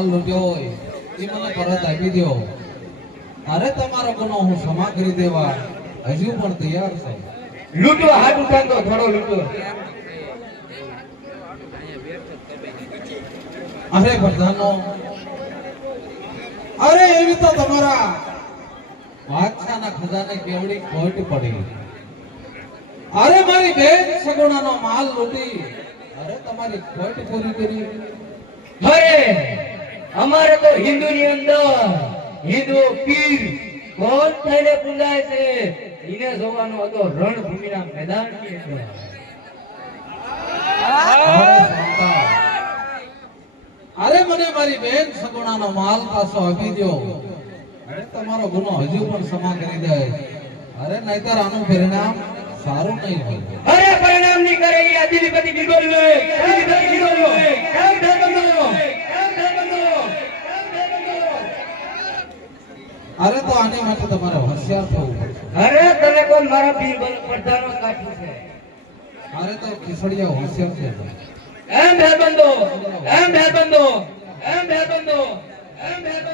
માલ લૂટ્યો હોય એ મને પરત આપી દો. અરે તમારો ગુનો હું ક્ષમા કરી દેવા હજુ પણ તૈયાર છું. લૂંટો હાથ ઉઠાતો થોડો લૂંટો. અરે પ્રધાનો, અરે એવી તો તમારા બાદશાહના ખજાને કેવડી ખોટ પડી. અરે મારી બેન સગુણાનો માલ લૂટી અરે તમારી ખોટ પૂરી કરી. અરે અમારે તો હિન્દુની અંદર હિન્દુ પીર કોણ થઈને પૂજાય છે એને જોવાનો હતો રણભૂમિના મેદાનની અંદર. અરે મને મારી બેન સગુણાનો માલ પાછો આપી દો. અરે તમારો ગુનો હજુ પણ ક્ષમા કરી દે. અરે નહીતર આનું પરિણામ સારું નહીં હોય. અરે પરિણામ નહીં કરે એ અધિપતિ બિગડ્યો કેમ ધર્મનો અરે તો આની માટે તમારે હોશિયાર થવું પડશે. અરે તને કોણ મારા પીર પ્રધાનો કાઢ્યું છે? અરે તો ખીસડિયા હોશિયાર છે. એમ ભેરબંધો એમ ભેરબંધો એમ ભેરબંધો એમ ભેરબંધો